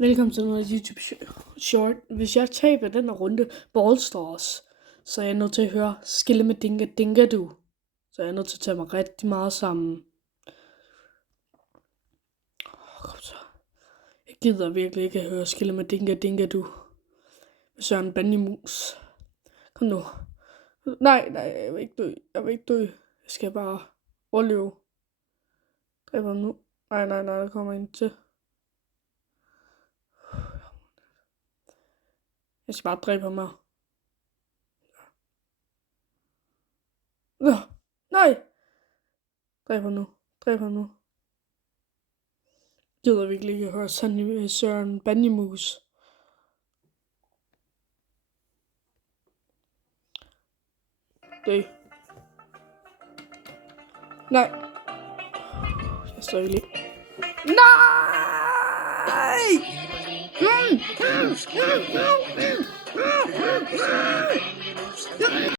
Velkommen til noget YouTube short. Hvis jeg taber den her runde Brawl Stars, så er jeg nødt til at høre Skille med Dinga Dinga Du. Så jeg er nødt til at tage mig rigtig meget sammen. Kom så. Jeg gider virkelig ikke at høre Skille med Dinga Dinga Du. Hvis jeg er en bandimus. Kom nu. Nej, jeg vil ikke dø. Jeg vil ikke dø. Jeg skal bare overleve. Dræb ham nu. Nej, der kommer en til. Jeg skal bare dræbe ham her. Nej! Dræb ham nu. Jeg gider virkelig ikke høre Søren Bandimus. Dø. Nej. Jeg står lige. Nej!